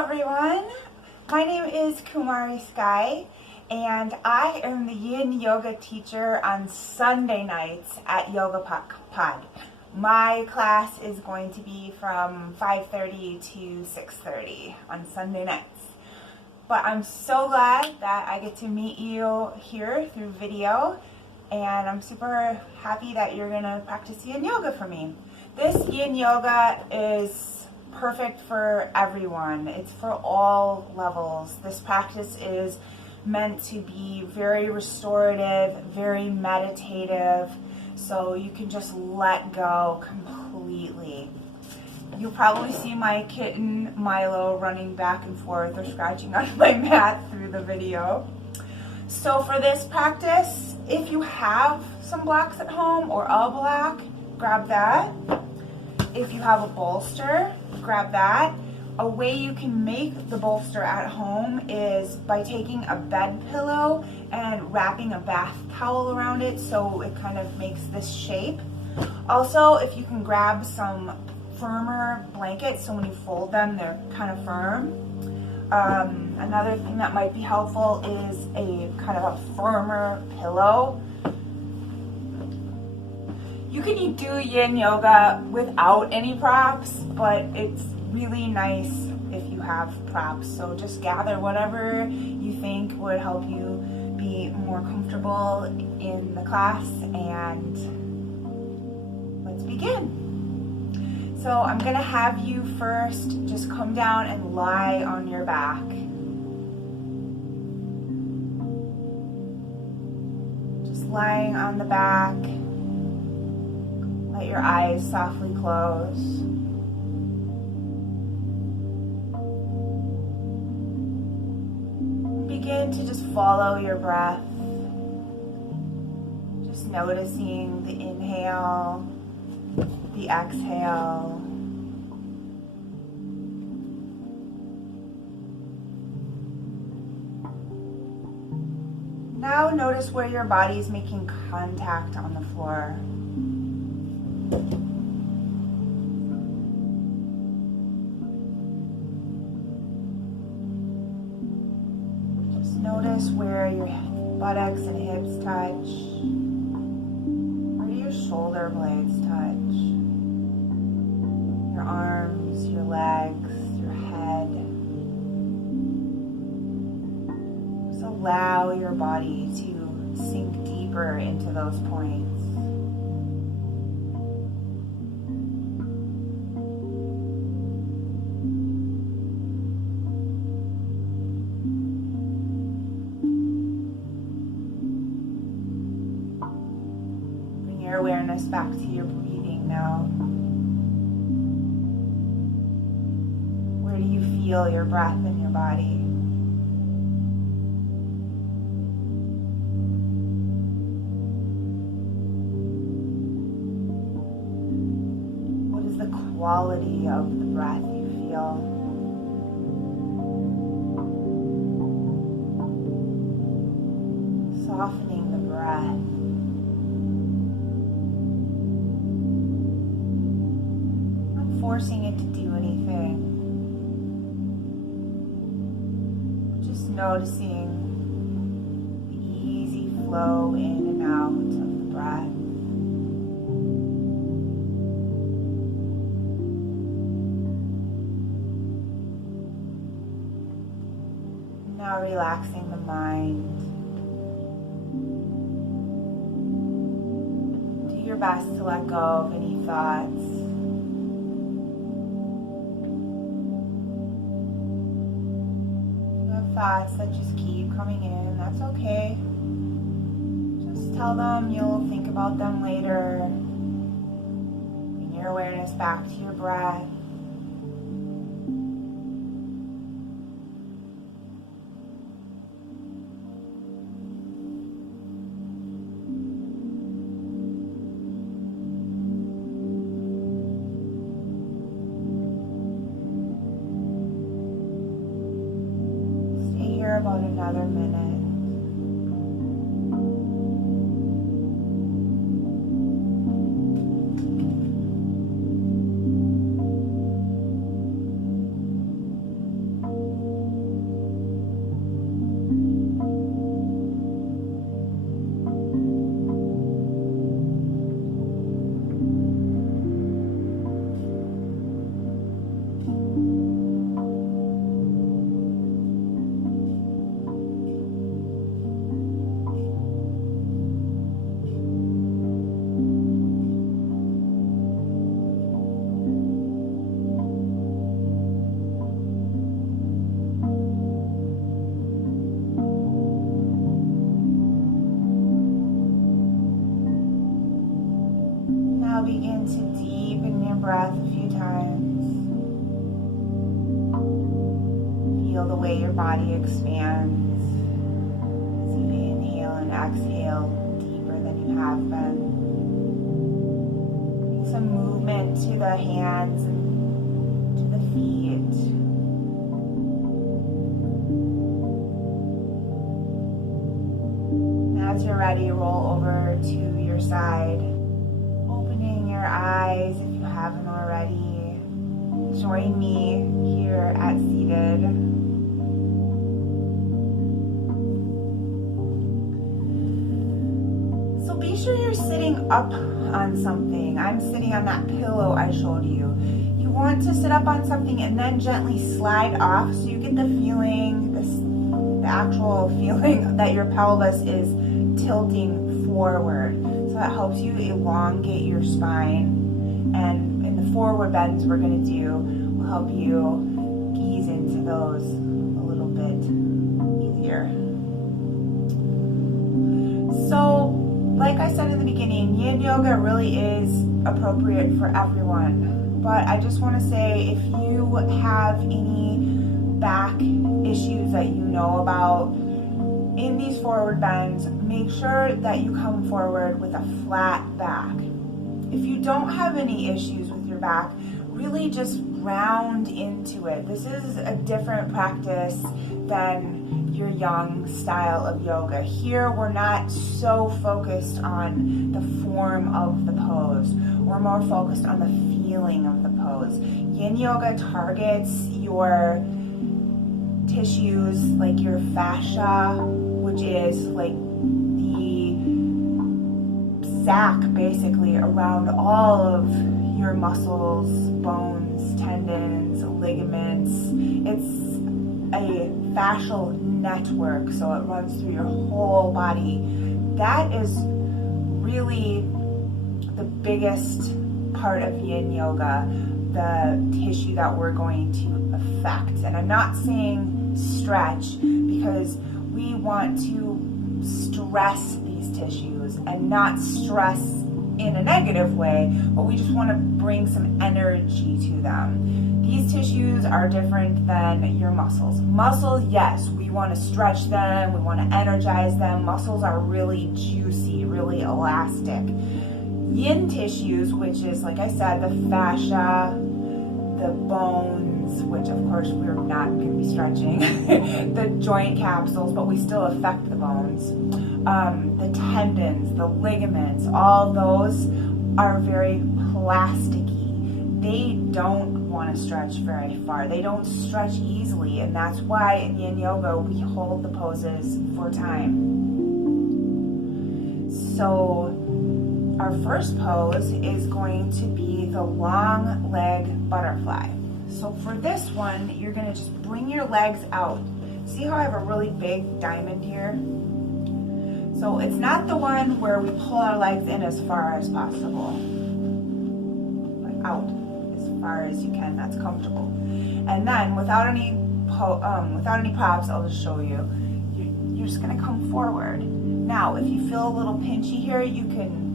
everyone, my name is Kumari Sky and I am the yin yoga teacher on Sunday nights at Yoga Pod. My class is going to be from 5:30 to 6:30 on Sunday nights. But I'm so glad that I get to meet you here through video, and I'm super happy that you're gonna practice yin yoga for me. This yin yoga is perfect for everyone. It's for all levels. This practice is meant to be very restorative, very meditative, so you can just let go completely. You'll probably see my kitten Milo running back and forth or scratching on my mat through the video. So for this practice, if you have some blocks at home or a block, grab that. If you have a bolster, grab that. A way you can make the bolster at home is by taking a bed pillow and wrapping a bath towel around it so it kind of makes this shape. Also, if you can grab some firmer blankets, so when you fold them, they're kind of firm. Another thing that might be helpful is a kind of a firmer pillow. You can do yin yoga without any props, but it's really nice if you have props. So just gather whatever you think would help you be more comfortable in the class, and let's begin. So I'm gonna have you first just come down and lie on your back. Just lying on the back. Let your eyes softly close. Begin to just follow your breath. Just noticing the inhale, the exhale. Now notice where your body is making contact on the floor. Just notice where your buttocks and hips touch, where your shoulder blades touch, your arms, your legs, your head. Just allow your body to sink deeper into those points. Awareness back to your breathing now. Where do you feel your breath in your body? What is the quality of the breath you feel? Softening the breath. Forcing it to do anything. Just noticing the easy flow in and out of the breath. Now relaxing the mind. Do your best to let go of any thoughts. Thoughts that just keep coming in, that's okay. Just tell them you'll think about them later. Bring your awareness back to your breath. About another minute. breath a few times. Feel the way your body expands as you inhale and exhale deeper than you have been. Bring some movement to the hands and to the feet. As you're ready, roll over to your side, opening your eyes if you haven't already. Join me here at seated. So be sure you're sitting up on something. I'm sitting on that pillow I showed you. You want to sit up on something and then gently slide off so you get the feeling, the actual feeling that your pelvis is tilting forward. So that helps you elongate your spine, and in the forward bends we're going to do will help you ease into those a little bit easier. So like I said in the beginning, yin yoga really is appropriate for everyone, but I just want to say if you have any back issues that you know about in these forward bends, make sure that you come forward with a flat back. If you don't have any issues with your back, really just round into it. This is a different practice than your yang style of yoga. Here we're not so focused on the form of the pose. We're more focused on the feeling of the pose. Yin yoga targets your tissues like your fascia, which is like the sac basically around all of your muscles, bones, tendons, ligaments. It's a fascial network, so it runs through your whole body. That is really the biggest part of yin yoga, the tissue that we're going to affect. And I'm not saying stretch because we want to stress these tissues and not stress in a negative way, but we just want to bring some energy to them. These tissues are different than your muscles. Muscles, yes, we want to stretch them, we want to energize them. Muscles are really juicy, really elastic. Yin tissues, which is, like I said, the fascia, the bones, which of course we're not going to be stretching, the joint capsules, but we still affect the bones, the tendons, the ligaments, all those are very plasticky. They don't want to stretch very far. They don't stretch easily, and that's why in yin yoga we hold the poses for time. So our first pose is going to be the long leg butterfly. So for this one, you're going to just bring your legs out. See how I have a really big diamond here? So it's not the one where we pull our legs in as far as possible, but out as far as you can. That's comfortable. And then without any props, I'll just show you. You're just going to come forward. Now, if you feel a little pinchy here, you can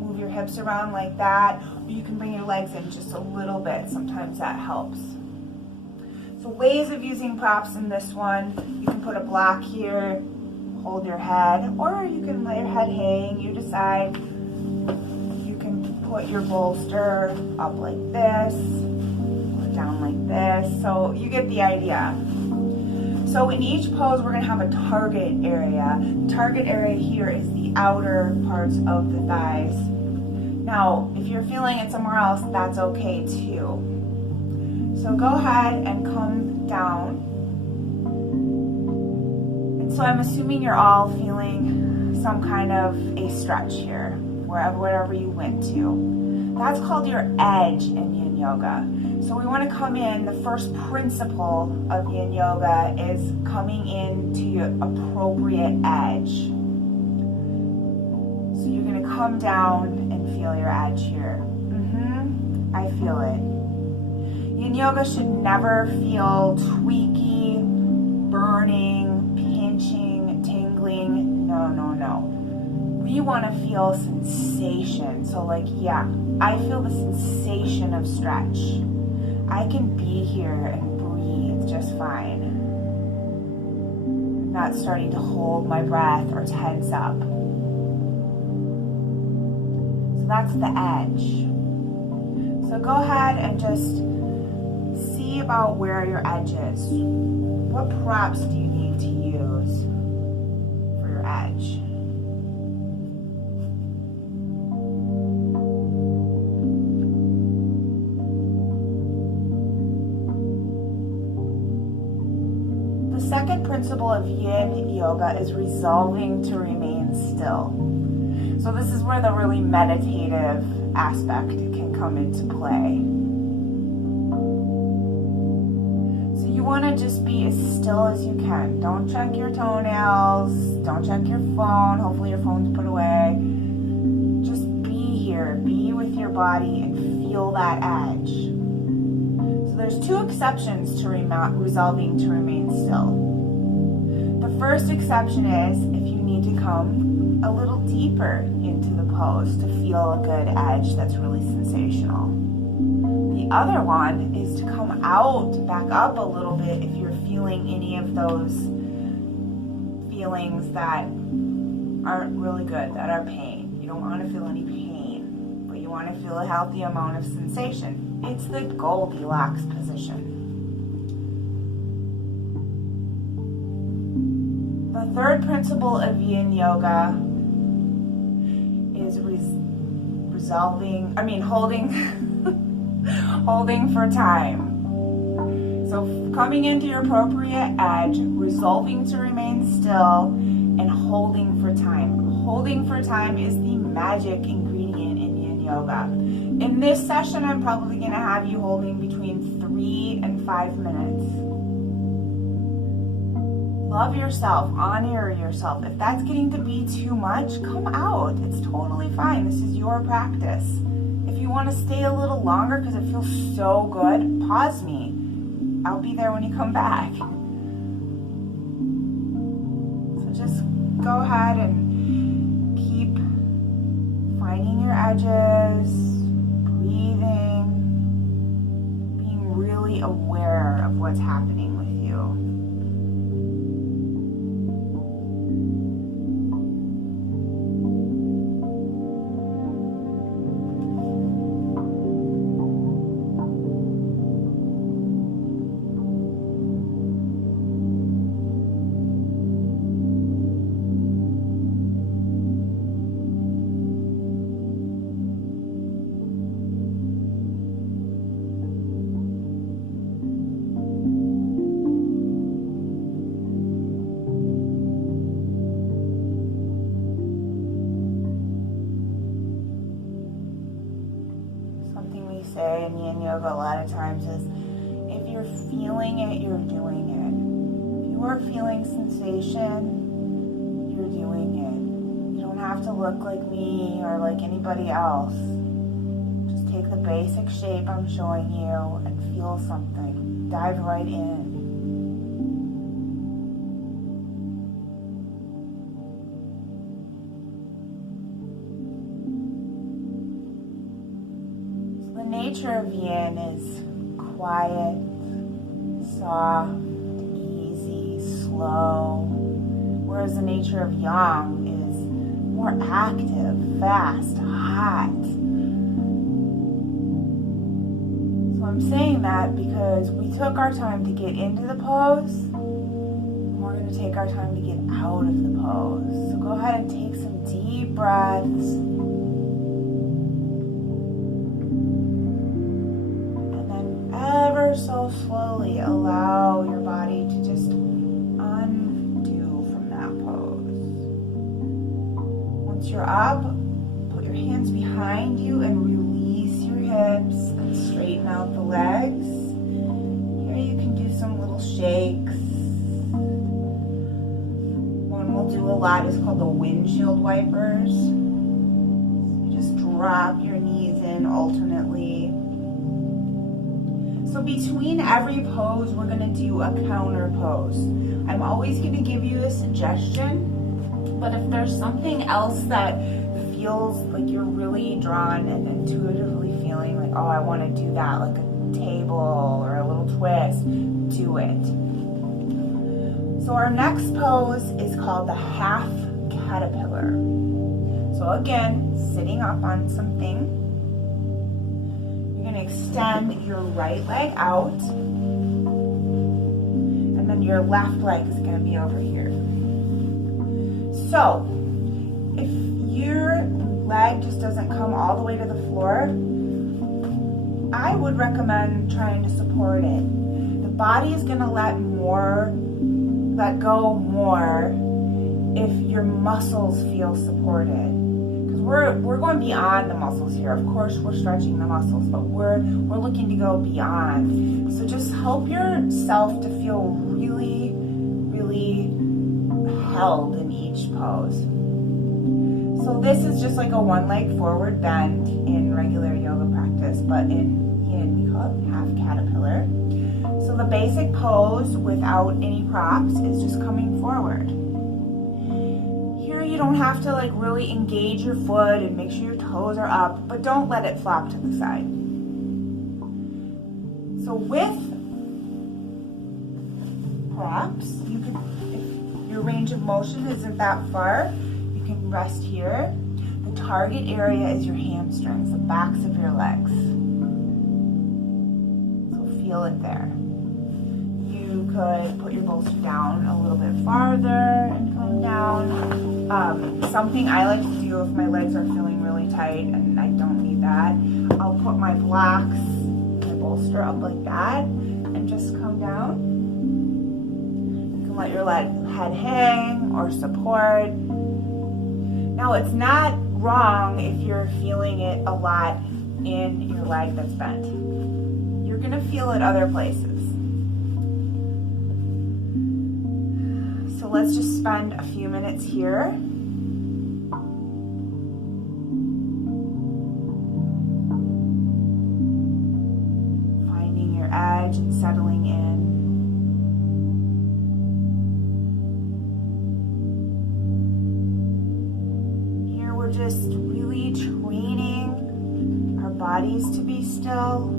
move your hips around like that, or you can bring your legs in just a little bit. Sometimes that helps. So ways of using props in this one, you can put a block here, hold your head, or you can let your head hang. You decide. You can put your bolster up like this, or down like this. So you get the idea. So in each pose, we're going to have a target area. Target area here is the outer parts of the thighs. Now, if you're feeling it somewhere else, that's okay too. So go ahead and come down. And so I'm assuming you're all feeling some kind of a stretch here, wherever you went to. That's called your edge in yin yoga. So we want to come in, the first principle of yin yoga is coming into your appropriate edge. So you're going to come down and feel your edge here. I feel it. Yin yoga should never feel tweaky, burning, pinching, tingling. No. We want to feel sensation. So like, yeah, I feel the sensation of stretch. I can be here and breathe just fine. I'm not starting to hold my breath or tense up. So that's the edge. So go ahead and just see about where your edge is. What props do you need to use for your edge? The second principle of yin yoga is resolving to remain still. So this is where the really meditative aspect can come into play. So you want to just be as still as you can. Don't check your toenails, don't check your phone. Hopefully your phone's put away. Just be here, be with your body and feel that edge. So there's two exceptions to resolving to remain still. The first exception is if you need to come a little deeper into the pose to feel a good edge that's really sensational. The other one is to come out, back up a little bit if you're feeling any of those feelings that aren't really good, that are pain. You don't want to feel any pain, but you want to feel a healthy amount of sensation. It's the Goldilocks position. The third principle of yin yoga is holding for time. So coming into your appropriate edge, resolving to remain still, and holding for time. Holding for time is the magic ingredient in yin yoga. In this session, I'm probably going to have you holding between 3 and 5 minutes. Love yourself, honor yourself. If that's getting to be too much, come out. It's totally fine. This is your practice. If you want to stay a little longer because it feels so good, pause me. I'll be there when you come back. So just go ahead and keep finding your edges, breathing, being really aware of what's happening with you. Say in yin yoga a lot of times is if you're feeling it, you're doing it. If you are feeling sensation, you're doing it. You don't have to look like me or like anybody else. Just take the basic shape I'm showing you and feel something. Dive right in. The nature of yin is quiet, soft, easy, slow, whereas the nature of yang is more active, fast, hot. So I'm saying that because we took our time to get into the pose, and we're going to take our time to get out of the pose. So go ahead and take some deep breaths. So slowly allow your body to just undo from that pose. Once you're up, put your hands behind you and release your hips and straighten out the legs. Here you can do some little shakes. One we'll do a lot is called the windshield wipers. You just drop your knees in alternately. So between every pose, we're going to do a counter pose. I'm always going to give you a suggestion, but if there's something else that feels feels like you're really drawn and intuitively feeling like, oh, I want to do that, like a table or a little twist, do it. So our next pose is called the half caterpillar. So again, sitting up on something. You're going to extend your right leg out, and then your left leg is going to be over here. So if your leg just doesn't come all the way to the floor, I would recommend trying to support it. The body is going to let go more if your muscles feel supported. Because we're going beyond the muscles here. Of course, we're stretching the muscles, but we're looking to go beyond. So just help yourself to feel really, really held in each pose. So this is just like a one leg forward bend in regular yoga practice, but in yin we call it half caterpillar. So the basic pose without any props is just coming forward. Here you don't have to like really engage your foot and make sure your toes are up, but don't let it flop to the side. So with props, you can, if your range of motion isn't that far, you can rest here. The target area is your hamstrings, the backs of your legs. So feel it there. You could put your bolster down a little bit farther and come down. Something I like to do if my legs are feeling really tight and I don't need that, I'll put my blocks, my bolster up like that and just come down. You can let your head hang or support. Now it's not wrong if you're feeling it a lot in your leg that's bent. You're going to feel it other places. So let's just spend a few minutes here. Finding your edge and settling in. Here we're just really training our bodies to be still.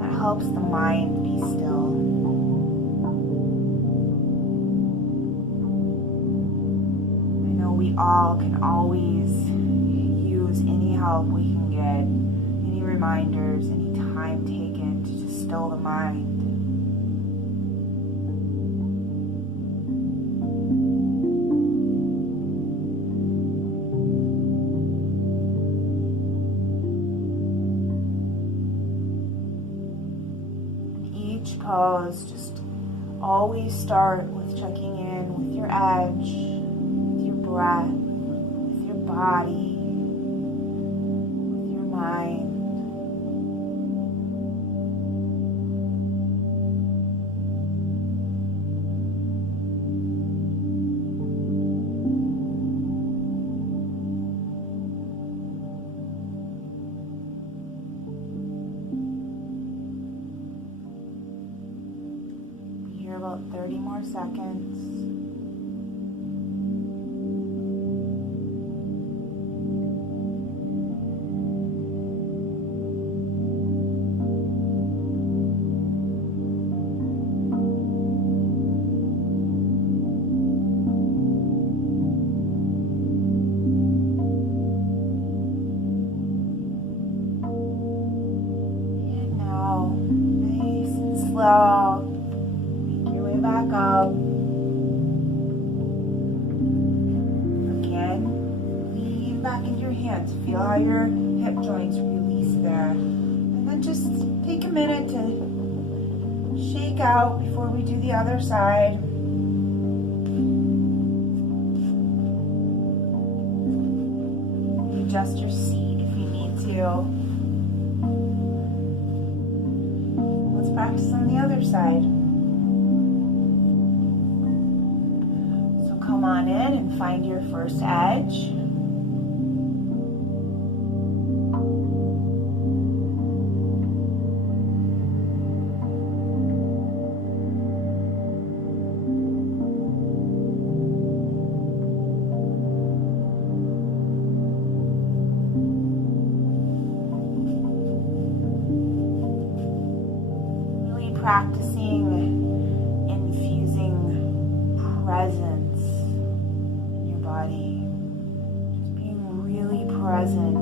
That helps the mind be still. We all can always use any help we can get, any reminders, any time taken to just still the mind. In each pose, just always start with checking in with your edge, breath, with your body, with your mind. Be here about 30 more seconds. Slow. Make your way back up. Again, lean back into your hands. Feel how your hip joints release there. And then just take a minute to shake out before we do the other side. Adjust your seat if you need to. Practice on the other side. So come on in and find your first edge. practicing infusing presence in your body. Just being really present.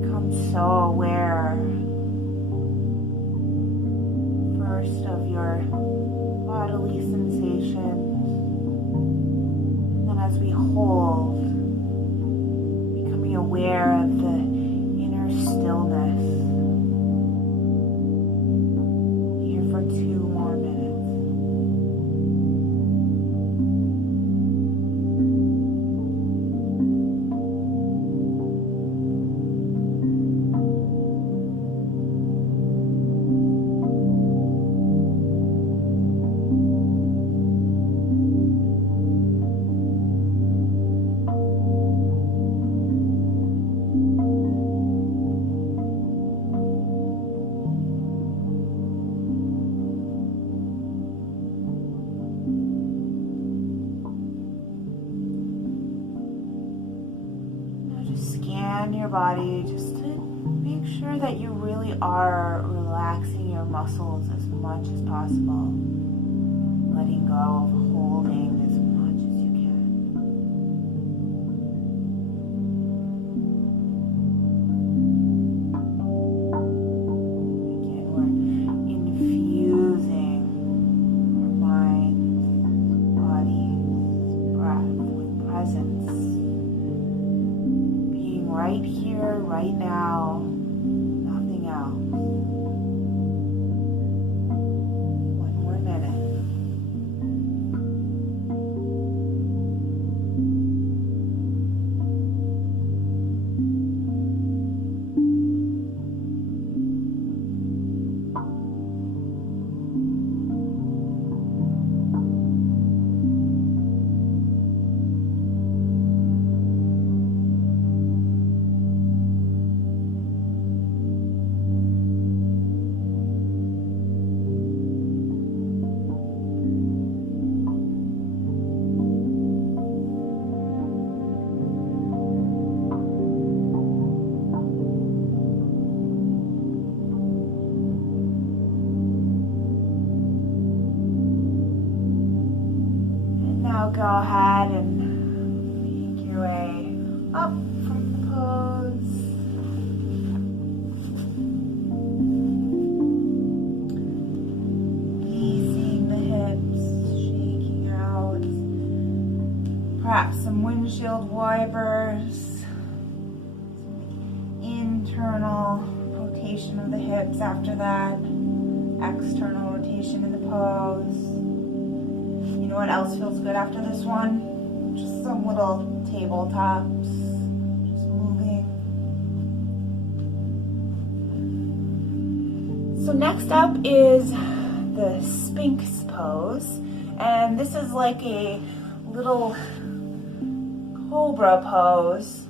Become so aware first of your bodily sensations, and then as we hold, becoming aware of the inner stillness. Here for 2 more minutes. Scan your body just to make sure that you really are relaxing your muscles as much as possible. Letting go of holding as much as you can. Again, we're infusing our minds, bodies, breath with presence. Right here, right now, nothing else. 1 more minute. Go ahead and make your way up from the pose. Easing the hips, shaking out. Perhaps some windshield wipers. Some internal rotation of the hips after that. External rotation in the pose. You know what else feels good after this one? Just some little tabletops, just moving. So next up is the Sphinx pose, and this is like a little cobra pose,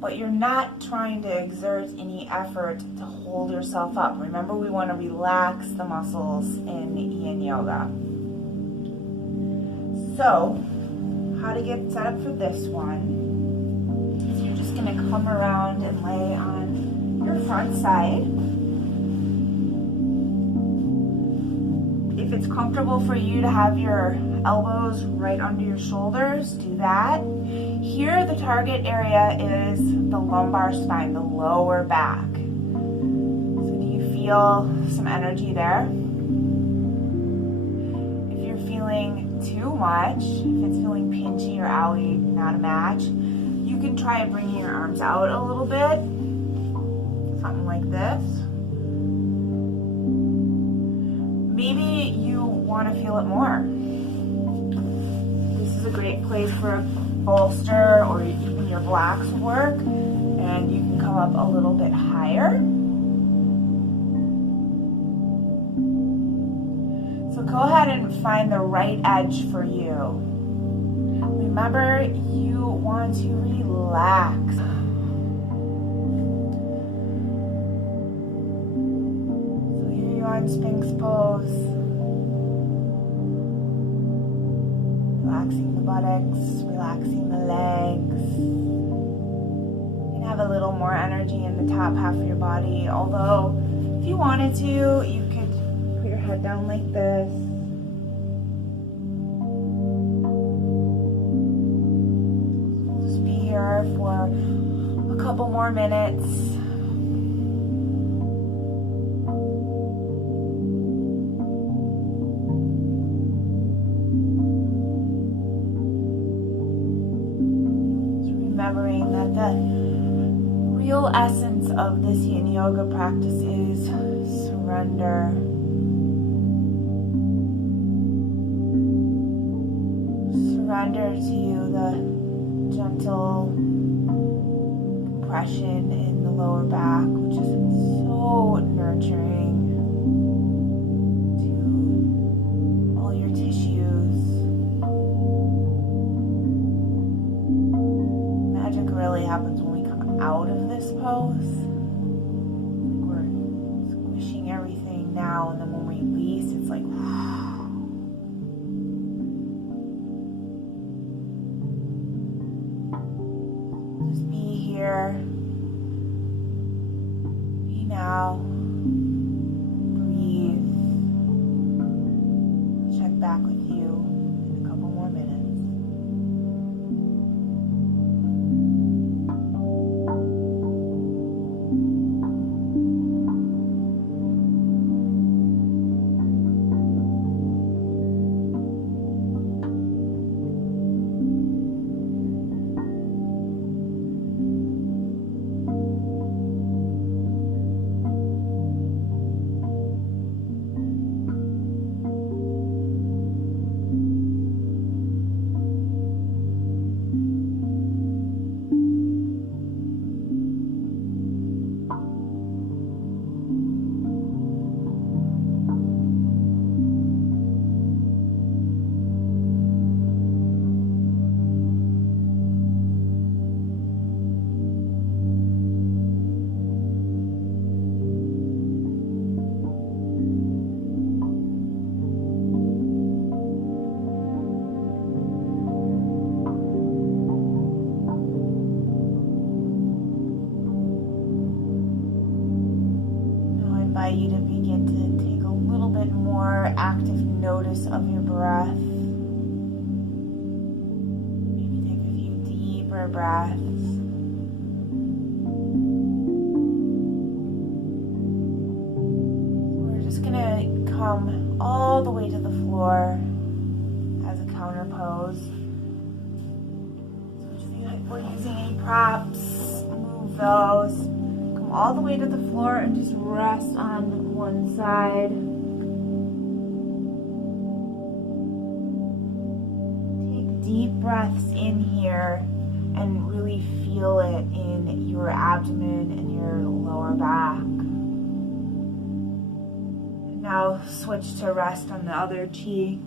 but you're not trying to exert any effort to hold yourself up. Remember, we want to relax the muscles in yin yoga. So, how to get set up for this one is you're just going to come around and lay on your front side. If it's comfortable for you to have your elbows right under your shoulders, do that. Here, the target area is the lumbar spine, the lower back. So do you feel some energy there? If you're feeling too much, if it's feeling pinchy or owie, not a match, you can try bringing your arms out a little bit, something like this. Maybe you want to feel it more. This is a great place for a bolster, or even your blocks work, and you can come up a little bit higher. So go ahead and find the right edge for you. Remember, you want to relax. So here you are in Sphinx pose. Relaxing the buttocks, relaxing the legs. can have a little more energy in the top half of your body, although if you wanted to, you could put your head down like this. We'll just be here for a couple more minutes. Remembering that the real essence of this yin yoga practice is surrender. Surrender to the gentle compression in the lower back, which is so nurturing to all your tissues. Magic really happens when we come out of this pose. Like we're squishing everything now, and then when we release, it's like just be here, be now, breathe. Check back with you in a couple more minutes. You to begin to take a little bit more active notice of your breath. Maybe take a few deeper breaths. We're just going to come all the way to the floor as a counter pose. So if we're using any props, move those. All the way to the floor and just rest on one side. Take deep breaths in here and really feel it in your abdomen and your lower back. And now switch to rest on the other cheek.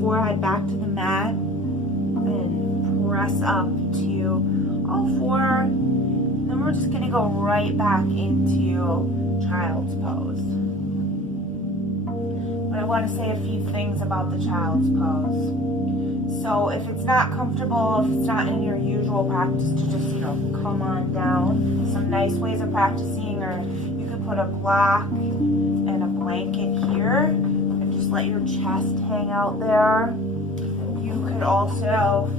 Forehead back to the mat and press up to all four. And then we're just going to go right back into child's pose. But I want to say a few things about the child's pose. So if it's not comfortable, if it's not in your usual practice to just, come on down. Some nice ways of practicing, or you could put a block and a blanket here. Just let your chest hang out there. You could also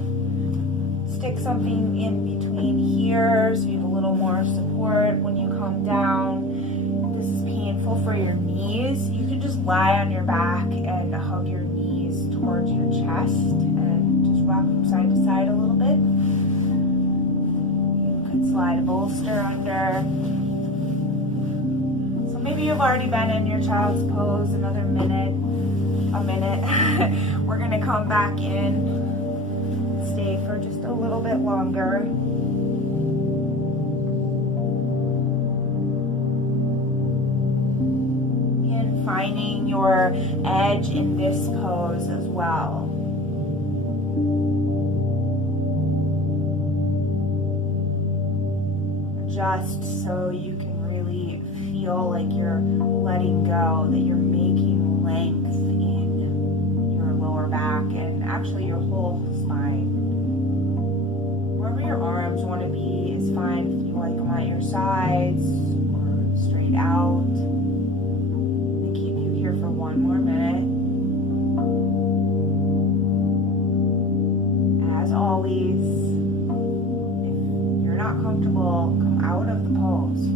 stick something in between here so you have a little more support when you come down. If this is painful for your knees, you could just lie on your back and hug your knees towards your chest and just rock from side to side a little bit. You could slide a bolster under. So maybe you've already been in your child's pose another minute. We're going to come back in, stay for just a little bit longer. And finding your edge in this pose as well. just so you can really feel like you're letting go, that you're making length in your lower back and actually your whole spine. Wherever your arms want to be is fine. If you like them at your sides or straight out. I'm going to keep you here for one more minute. As always, if you're not comfortable, come out of the pose.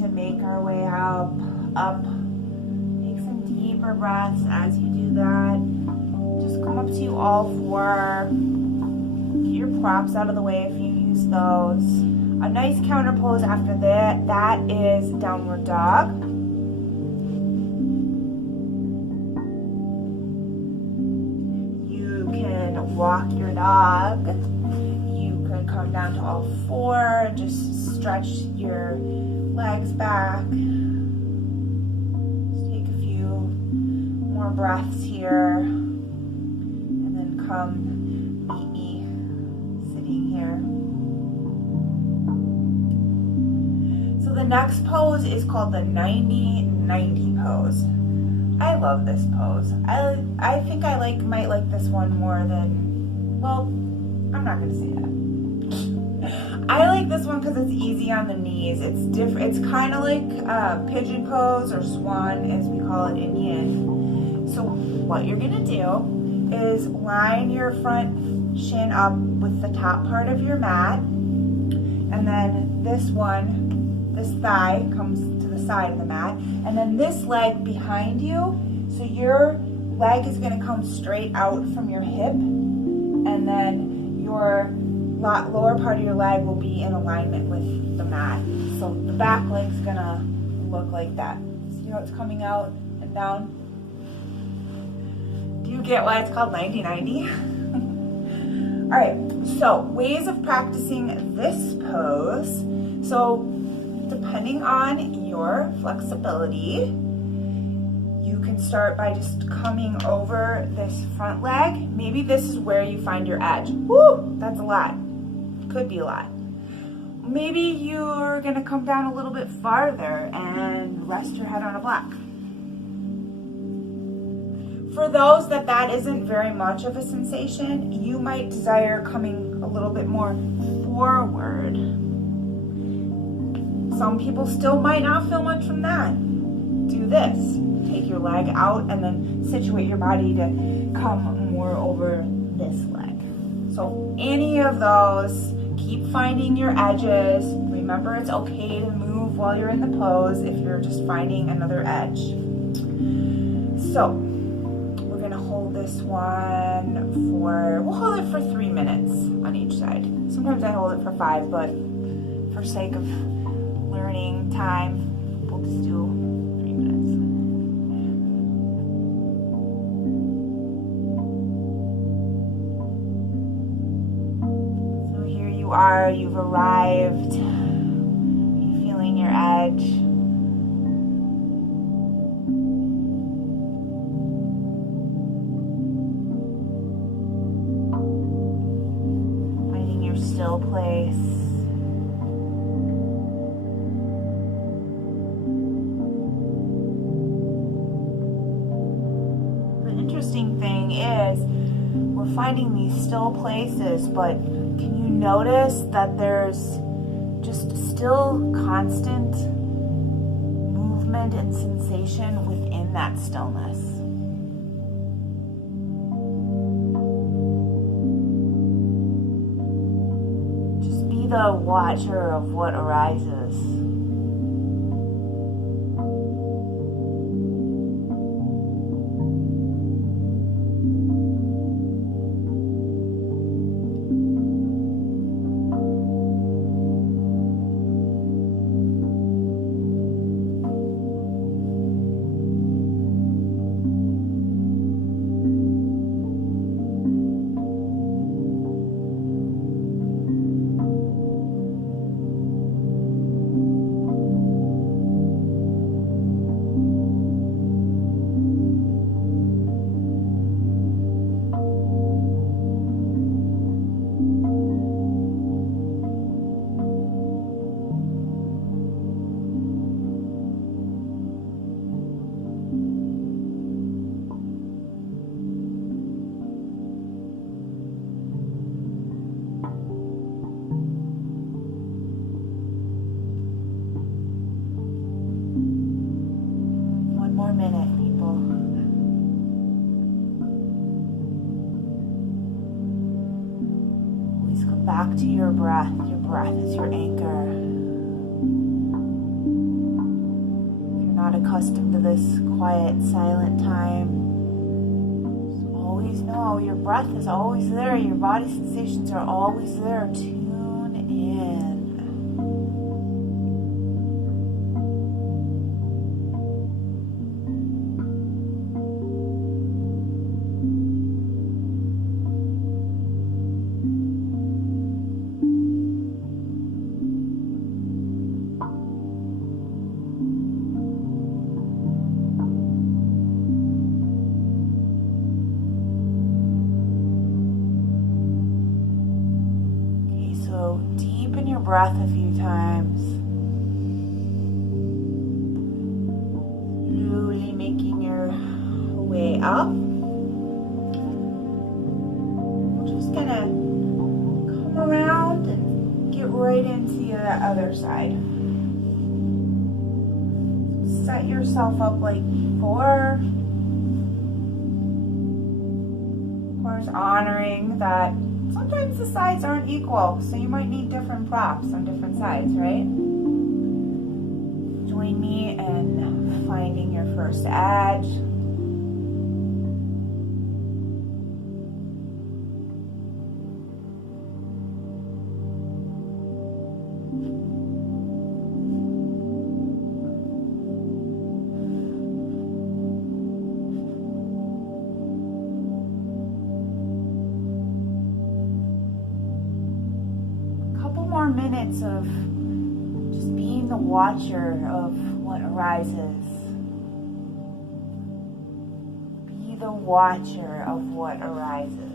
To make our way up. Take some deeper breaths as you do that. Just come up to all four. Get your props out of the way if you use those. A nice counter pose after that is downward dog. You can walk your dog. You can come down to all four. Just stretch your legs back. Just take a few more breaths here and then come meet me sitting here. So the next pose is called the 90-90 pose. I love this pose. I think I might like this one more than, well, I'm not going to say that. I like this one because it's easy on the knees. It's different. It's kind of like pigeon pose or swan, as we call it in yin. So what you're gonna do is line your front shin up with the top part of your mat, and then this thigh comes to the side of the mat, and then this leg behind you. So your leg is gonna come straight out from your hip, and then your lower part of your leg will be in alignment with the mat. So the back leg's gonna look like that. See how it's coming out and down? Do you get why it's called 90-90? All right, so ways of practicing this pose. So depending on your flexibility, you can start by just coming over this front leg. Maybe this is where you find your edge. Woo, that's a lot. Could be a lot. Maybe you're gonna come down a little bit farther and rest your head on a block. For those that isn't very much of a sensation, you might desire coming a little bit more forward. Some people still might not feel much from that. Do this. Take your leg out and then situate your body to come more over this leg. So any of those, keep finding your edges. Remember, it's okay to move while you're in the pose if you're just finding another edge. So we're gonna hold this one we'll hold it for 3 minutes on each side. Sometimes I hold it for 5, but for sake of learning time, we'll just do 3 minutes. You've arrived. Are you feeling your edge? Finding your still place. The interesting thing is we're finding these still places, but can you notice that there's just still constant movement and sensation within that stillness? Just be Be the watcher of what arises. Minute, people. Always come back to your breath. Your breath is your anchor. If you're not accustomed to this quiet, silent time, just always know your breath is always there. Your body sensations are always there. Tune in. Deepen your breath a few times. Slowly making your way up. We're just gonna come around and get right into the other side. Set yourself up like before. Of course, honoring that sometimes the sides aren't equal, so you might need different props on different sides, right? Join me in finding your first edge. Minutes of just being the watcher of what arises. Be the watcher of what arises.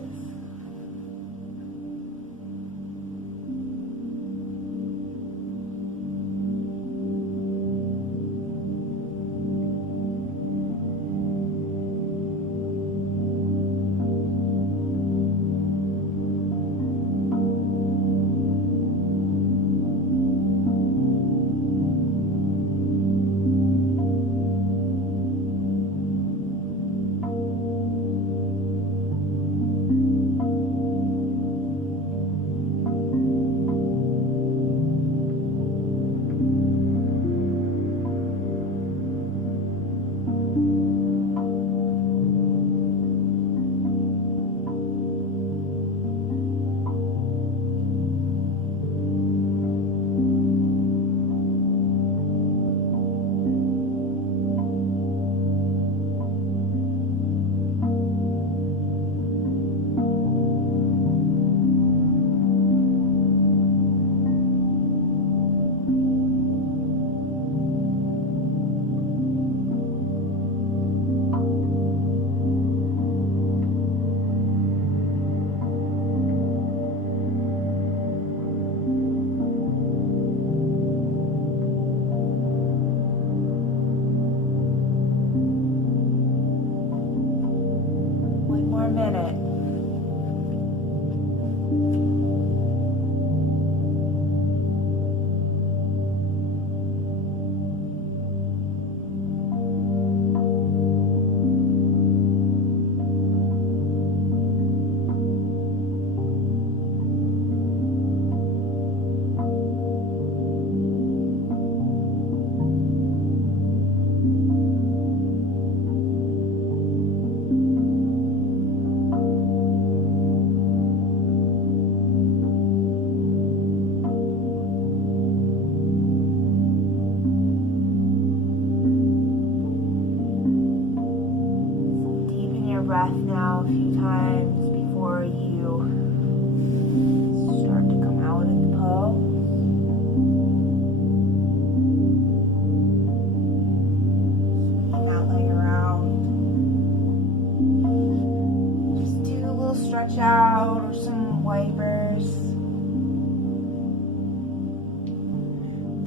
inhale a few times before you start to come out of the pose. Swing that leg around. Just do a little stretch out or some wipers.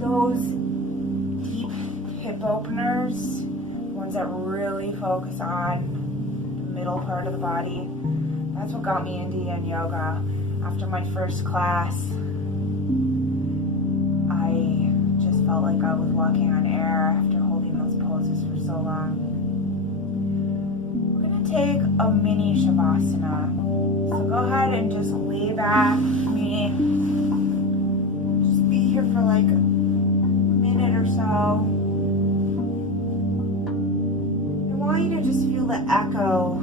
Those deep hip openers, ones that really focus on the middle part of the body, that's what got me into yin yoga. After my first class, I just felt like I was walking on air after holding those poses for so long. We're going to take a mini shavasana. So go ahead and just lay back with me. Just be here for like a minute or so. I want you to just feel the echo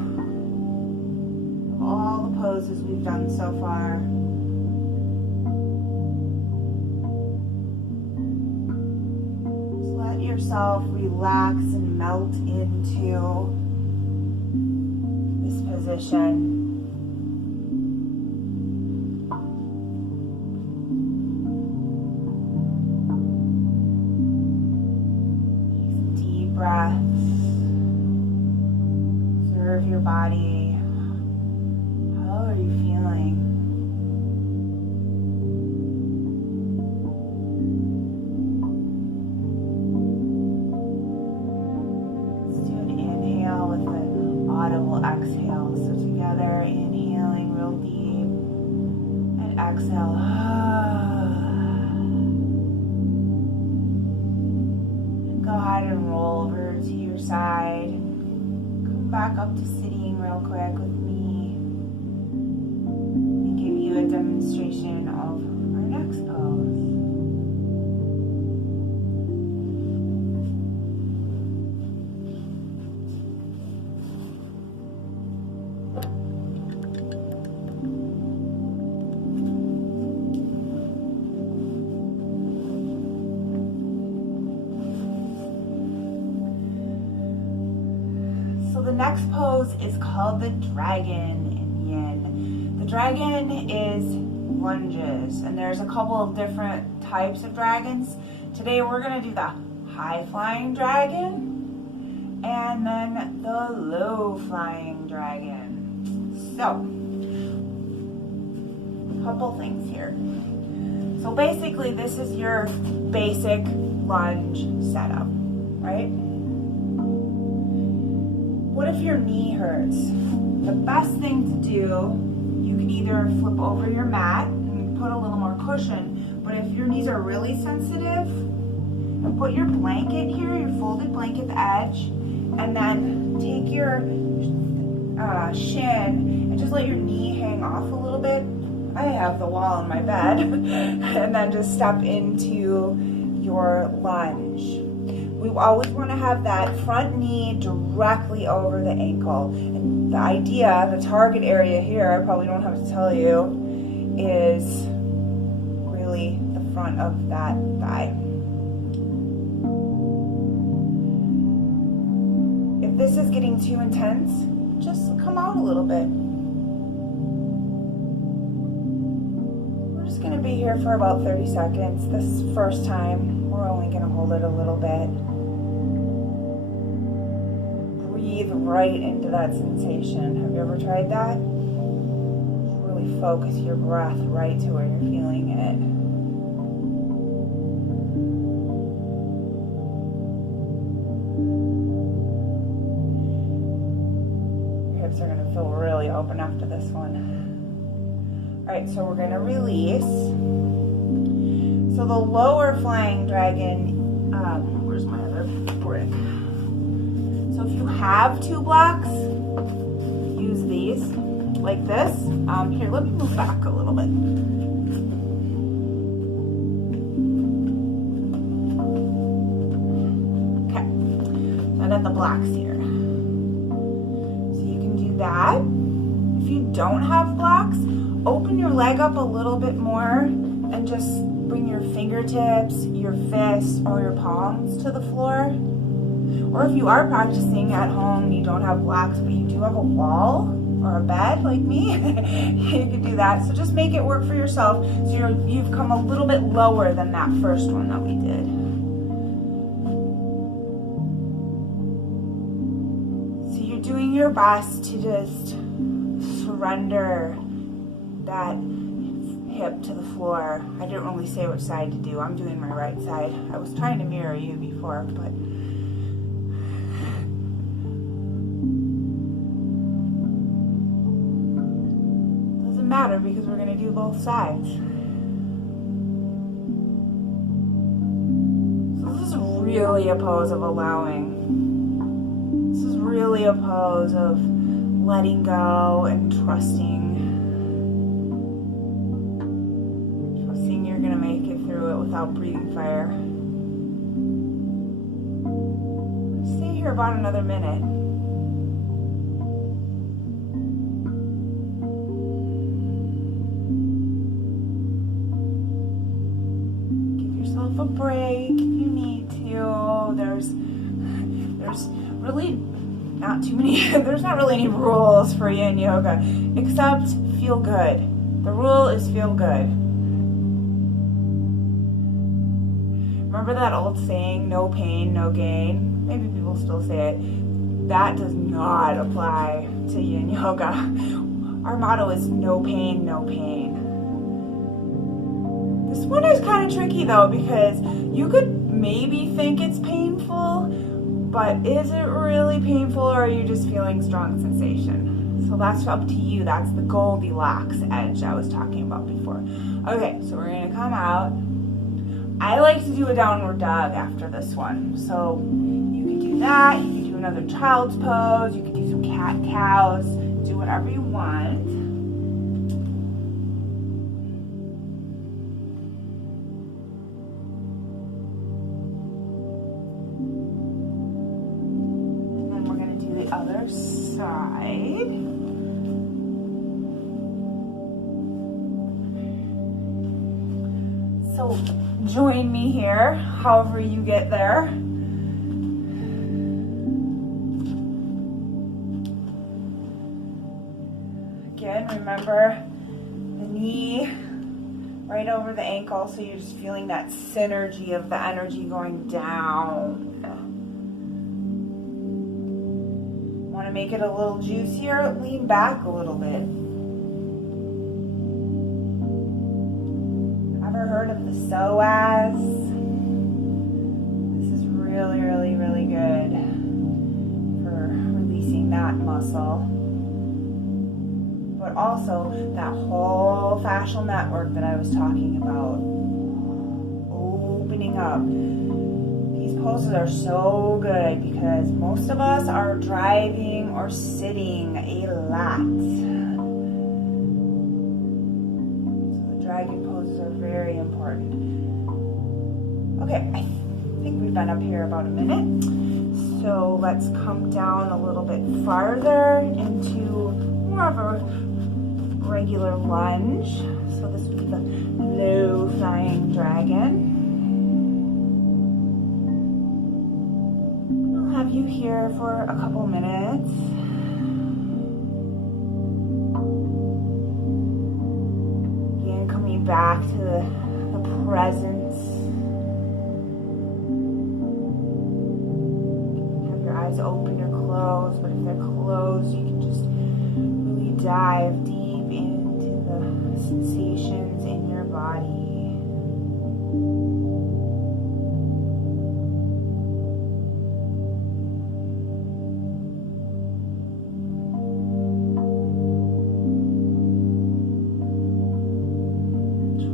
of all the poses we've done so far. Just let yourself relax and melt into this position. Breaths. Observe your body. How are you feeling? Let's do an inhale with an audible exhale. So together, inhaling real deep and exhale. Go ahead and roll over to your side. Come back up to sitting real quick with me and give you a demonstration of our next pose. The next pose is called the dragon in yin. The dragon is lunges, and there's a couple of different types of dragons. Today we're going to do the high flying dragon and then the low flying dragon. So, a couple things here. So basically this is your basic lunge setup, right? What if your knee hurts? The best thing to do, you can either flip over your mat and put a little more cushion, but if your knees are really sensitive, put your blanket here, your folded blanket at the edge, and then take your shin and just let your knee hang off a little bit. I have the wall in my bed. And then just step into your lunge. We always want to have that front knee directly over the ankle. And the idea, the target area here, I probably don't have to tell you, is really the front of that thigh. If this is getting too intense, just come out a little bit. We're just going to be here for about 30 seconds. This first time, we're only going to hold it a little bit. Breathe right into that sensation. Have you ever tried that? Really focus your breath right to where you're feeling it. Your hips are going to feel really open after this one. Alright, so we're going to release. So the lower flying dragon, where's my other brick? So if you have two blocks, use these like this. Here, let me move back a little bit. Okay, so I got the blocks here. So you can do that. If you don't have blocks, open your leg up a little bit more and just bring your fingertips, your fists, or your palms to the floor. Or if you are practicing at home and you don't have blocks, but you do have a wall, or a bed like me, you could do that. So just make it work for yourself. So you've come a little bit lower than that first one that we did. So you're doing your best to just surrender that hip to the floor. I didn't really say which side to do. I'm doing my right side. I was trying to mirror you before, but doesn't matter because we're going to do both sides. So this is really a pose of allowing. This is really a pose of letting go and trusting. You're going to make it through it without breathing fire. Stay here about another minute. Give yourself a break if you need to. There's really not too many, there's not really any rules for yin yoga except feel good. The rule is feel good. Remember that old saying, no pain, no gain? Maybe people still say it. That does not apply to yin yoga. Our motto is no pain, no pain. This one is kind of tricky though, because you could maybe think it's painful, but is it really painful, or are you just feeling strong sensation? So that's up to you. That's the Goldilocks edge I was talking about before. Okay, so we're gonna come out. I like to do a downward dog after this one. So you can do that, you can do another child's pose, you can do some cat-cows, do whatever you want. And then we're gonna do the other side. So join me here, however you get there. Again, remember the knee right over the ankle, so you're just feeling that synergy of the energy going down. Want to make it a little juicier? Lean back a little bit. Heard of the psoas? This is really, really, really good for releasing that muscle, but also that whole fascial network that I was talking about, opening up. These poses are so good because most of us are driving or sitting a lot. Dragon poses are very important. Okay, I think we've been up here about a minute. So let's come down a little bit farther into more of a regular lunge. So this would be the low flying dragon. I'll have you here for a couple minutes. Back to the presence. Have your eyes open or closed, but if they're closed, you can just really dive deep into the sensations in your body.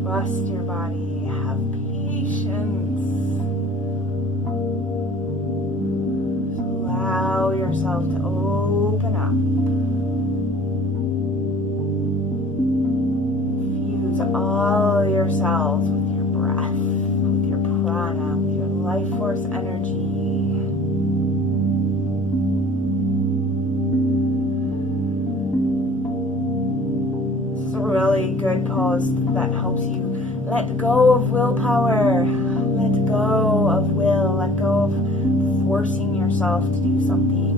Trust your body, have patience. Just allow yourself to open up. Infuse all your cells with your breath, with your prana, with your life force energy. This is a really good pose that helps you let go of willpower, let go of will, let go of forcing yourself to do something.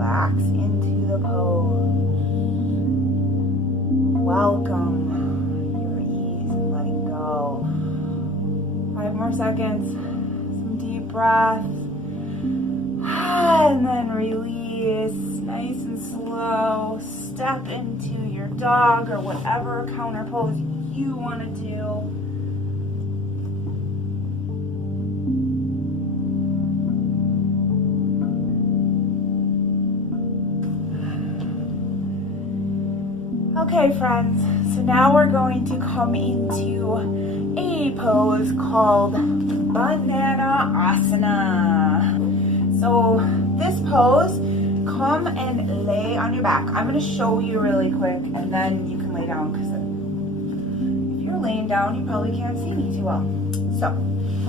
relax into the pose. Welcome your ease and letting go. 5 more seconds. Some deep breaths. And then release, nice and slow. Step into your dog or whatever counter pose you want to do. Okay, friends, so now we're going to come into a pose called Banana Asana. So this pose, come and lay on your back. I'm going to show you really quick and then you can lay down, because if you're laying down, you probably can't see me too well. So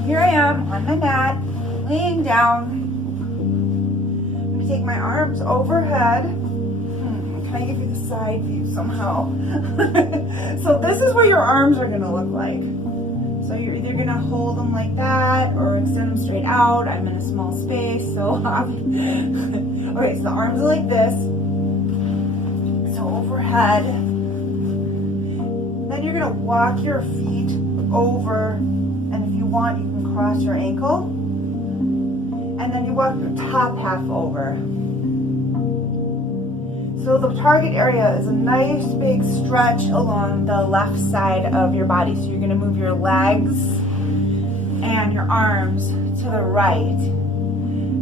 here I am on my mat, laying down. I'm going to take my arms overhead. Can I give you the side view somehow? So this is what your arms are going to look like. So you're either going to hold them like that or extend them straight out. I'm in a small space, so okay, so the arms are like this. So overhead. Then you're going to walk your feet over, and if you want, you can cross your ankle. And then you walk your top half over. So the target area is a nice big stretch along the left side of your body. So you're going to move your legs and your arms to the right.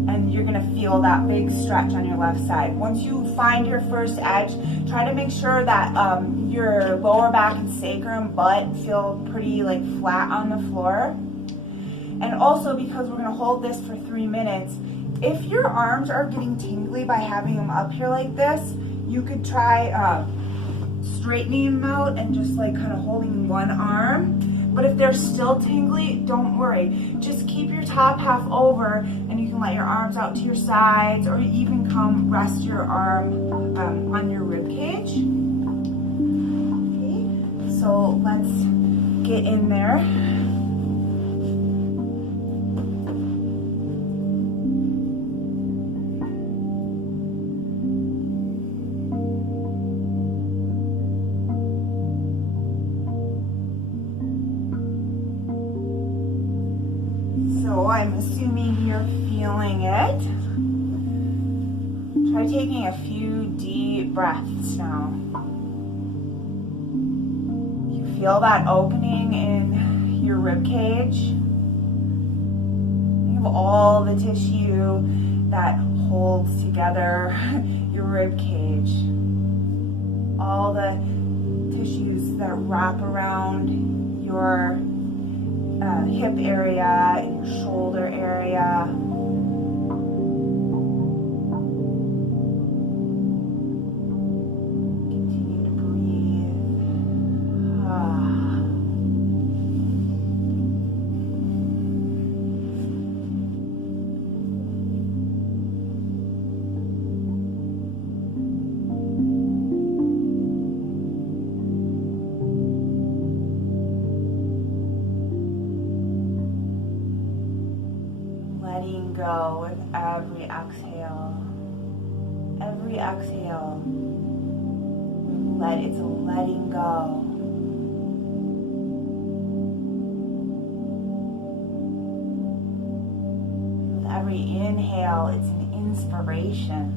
And you're going to feel that big stretch on your left side. Once you find your first edge, try to make sure that your lower back and sacrum, butt feel pretty like flat on the floor. And also, because we're going to hold this for 3 minutes, if your arms are getting tingly by having them up here like this, you could try straightening them out and just like kind of holding one arm. But if they're still tingly, don't worry. Just keep your top half over, and you can let your arms out to your sides, or you even come rest your arm on your rib cage. Okay, so let's get in there. So I'm assuming you're feeling it. Try taking a few deep breaths now. You feel that opening in your rib cage. Think of all the tissue that holds together your rib cage. All the tissues that wrap around your hip area and your shoulder area. Continue to breathe. Letting go with every exhale. Every exhale, it's a letting go. With every inhale, it's an inspiration.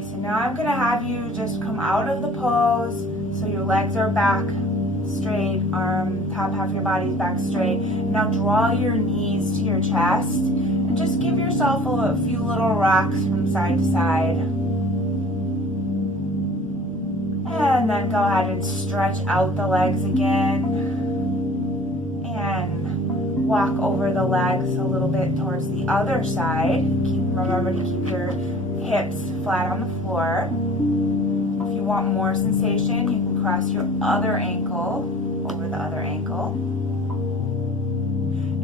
So now I'm going to have you just come out of the pose, so your legs are back straight, top half of your body's back straight. Now draw your knees to your chest and just give yourself a few little rocks from side to side. And then go ahead and stretch out the legs again and walk over the legs a little bit towards the other side. Remember to keep your hips flat on the floor. If you want more sensation, you can cross your other ankle over the other ankle.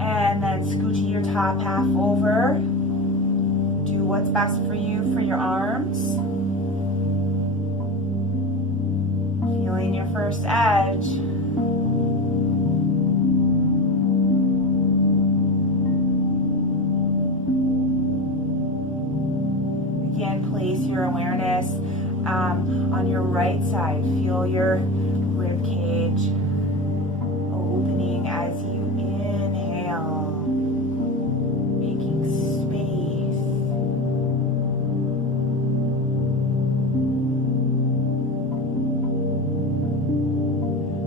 And then scoochie your top half over. do what's best for you for your arms. Feeling your first edge. Again, place your awareness on your right side. Feel your rib cage opening as you inhale, making space.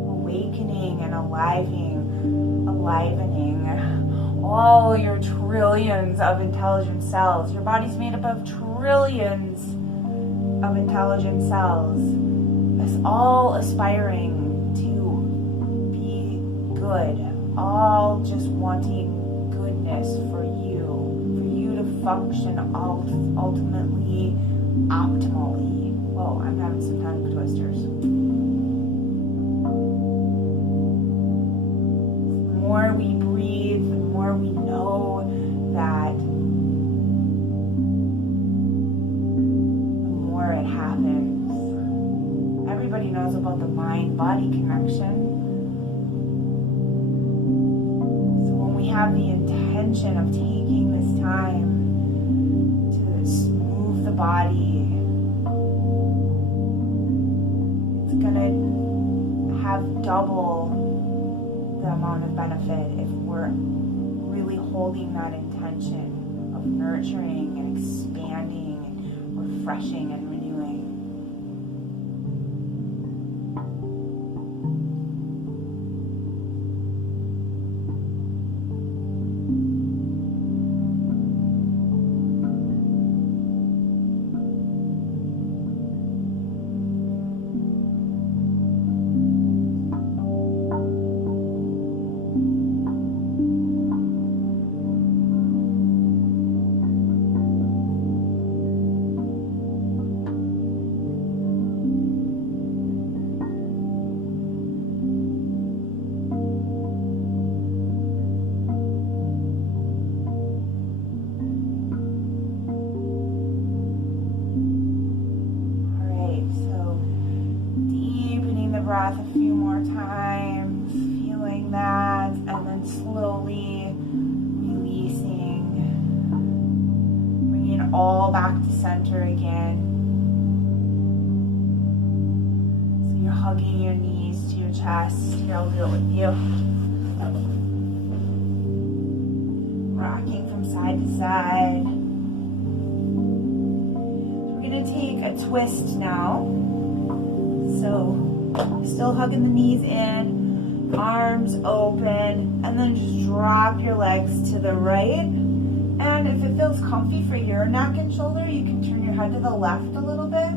Awakening and enlivening all your trillions of intelligent cells. Your body's made up of trillions of intelligent cells. It's all aspiring to be good, all just wanting goodness for you to function ultimately, optimally. Whoa, I'm having some tongue twisters. The more we breathe, the more we know that it happens. Everybody knows about the mind-body connection. So when we have the intention of taking this time to move the body, it's gonna have double the amount of benefit if we're really holding that intention of nurturing and expanding and refreshing and renewing. Breath a few more times, feeling that, and then slowly releasing, bringing it all back to center again. So you're hugging your knees to your chest. Here, I'll do it with you. Rocking from side to side. We're going to take a twist now. So still hugging the knees in, arms open, and then just drop your legs to the right. And if it feels comfy for your neck and shoulder, you can turn your head to the left a little bit.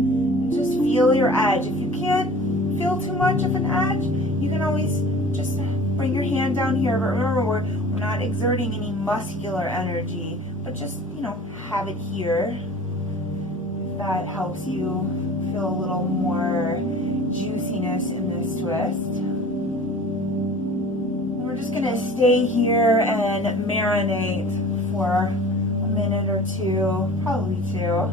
And just feel your edge. If you can't feel too much of an edge, you can always just bring your hand down here. But remember, we're not exerting any muscular energy, but just, have it here. If that helps you feel a little more juiciness in this twist. We're just gonna stay here and marinate for a minute or two, probably two.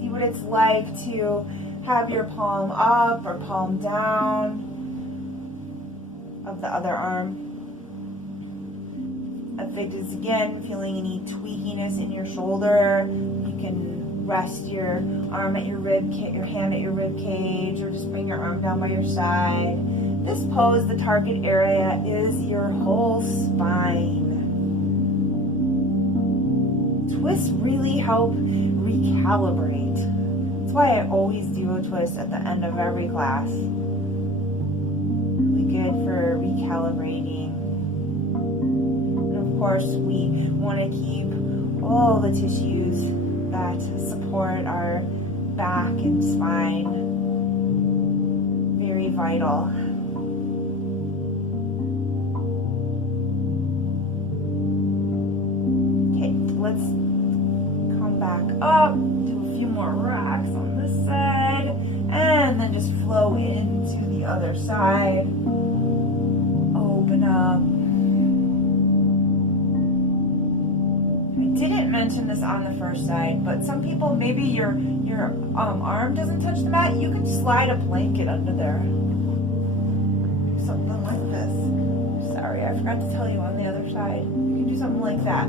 See what it's like to have your palm up or palm down of the other arm. If it is, again, feeling any tweakiness in your shoulder, you can rest your arm at your your hand at your rib cage, or just bring your arm down by your side. This pose, the target area is your whole spine. Twists really help recalibrate. That's why I always do a twist at the end of every class. Really good for recalibrating. Of course, we want to keep all the tissues that support our back and spine very vital. Okay, let's come back up, do a few more rocks on this side. And then just flow into the other side. Open up. I didn't mention this on the first side, but some people, maybe your arm doesn't touch the mat, you can slide a blanket under there. Something like this. Sorry, I forgot to tell you on the other side. You can do something like that.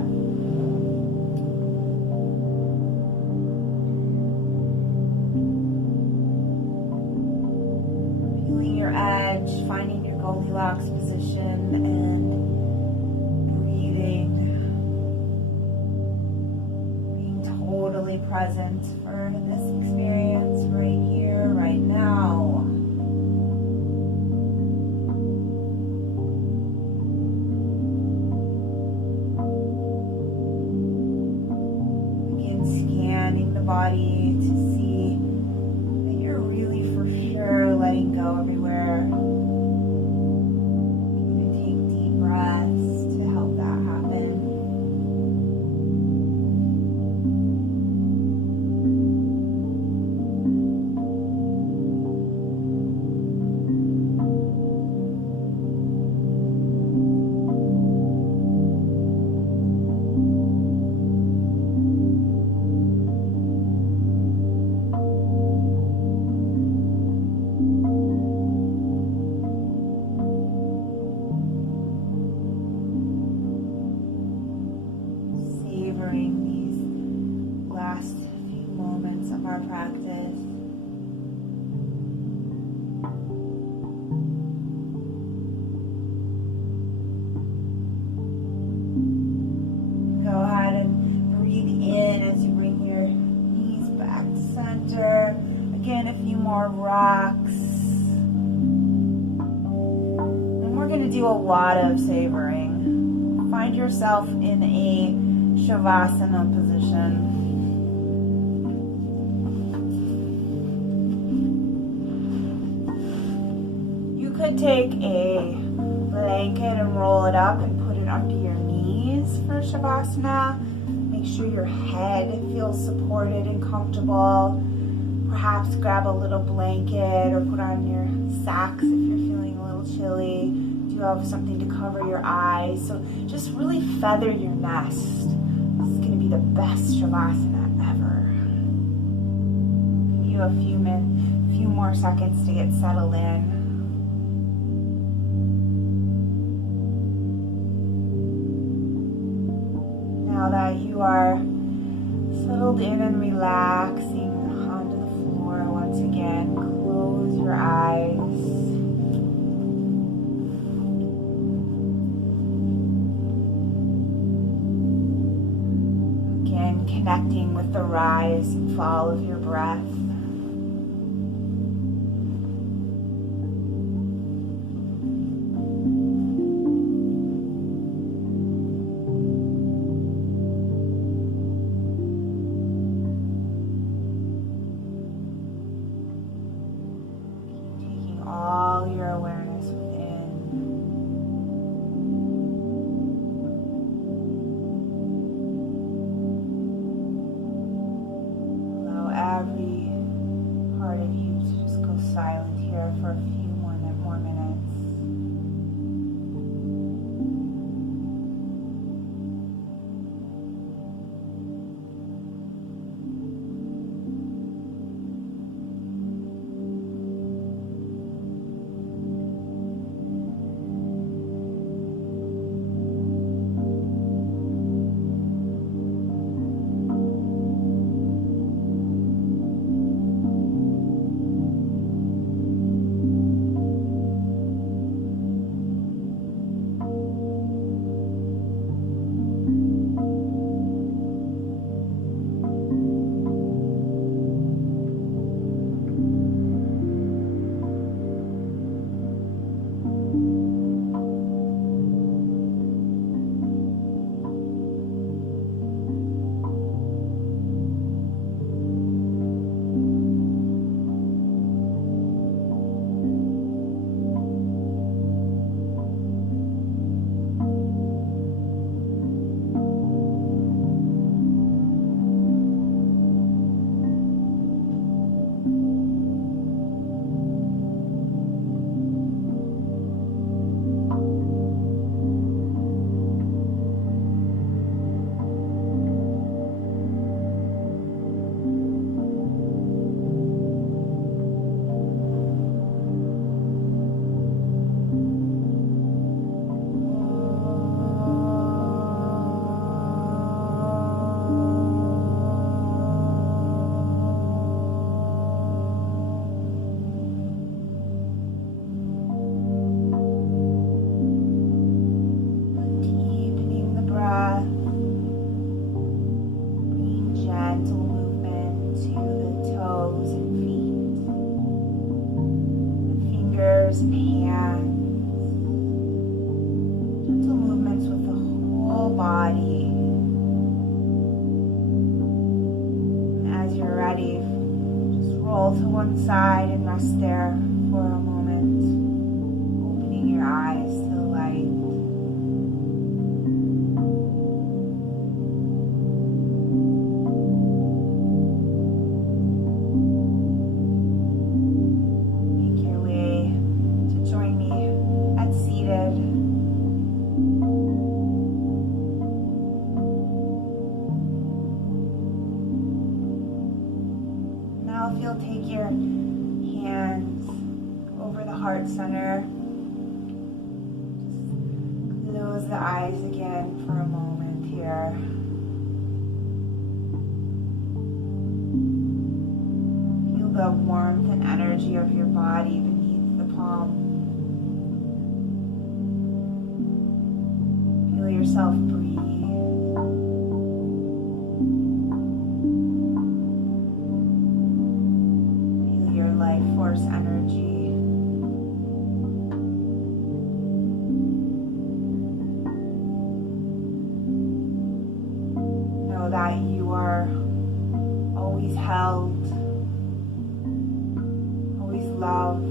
Feeling your edge, finding your Goldilocks position, and breathing. Being totally present for this experience right here, right now. Body to see that you're really for sure letting go everywhere. You can take deep breaths to help that happen. These last few moments of our practice. Go ahead and breathe in as you bring your knees back to center. Again, a few more rocks. And we're going to do a lot of savoring. Find yourself in a Shavasana position. You could take a blanket and roll it up and put it under your knees for Shavasana. Make sure your head feels supported and comfortable. Perhaps grab a little blanket or put on your socks if you're feeling a little chilly. You have something to cover your eyes. So just really feather your nest. This is going to be the best Shavasana ever. Give you a few more seconds to get settled in. Now that you are settled in and relaxing onto the floor once again, close your eyes. Connecting with the rise and fall of your breath. Taking all your awareness within. Every part of you to just go silent here for a few more minutes. ready, just roll to one side and rest there for a moment, opening your eyes to the light. Make your way to join me at seated. Now if you'll take your hands over the heart center, just close the eyes again for a moment here. Feel the warmth and energy of your body beneath the palm. Feel yourself breathe. Life force energy. Know that you are always held, always loved.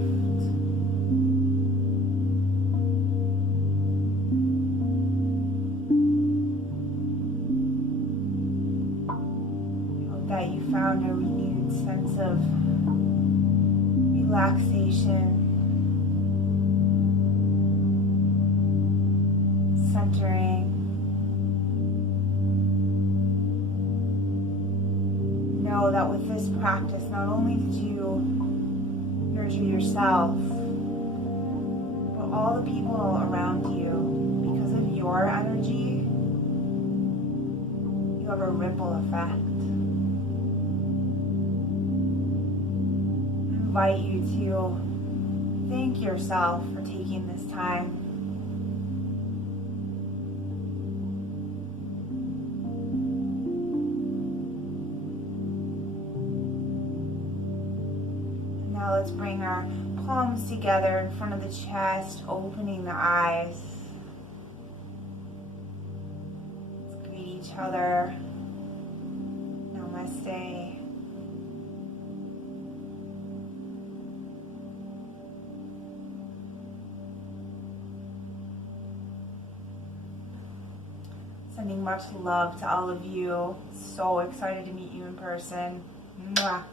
Hope that you found a renewed sense of relaxation, centering. Know that with this practice, not only did you nurture yourself, but all the people around you, because of your energy, you have a ripple effect. I invite you to thank yourself for taking this time. And now let's bring our palms together in front of the chest, opening the eyes. Let's greet each other. Namaste. Sending much love to all of you. So excited to meet you in person. Mwah.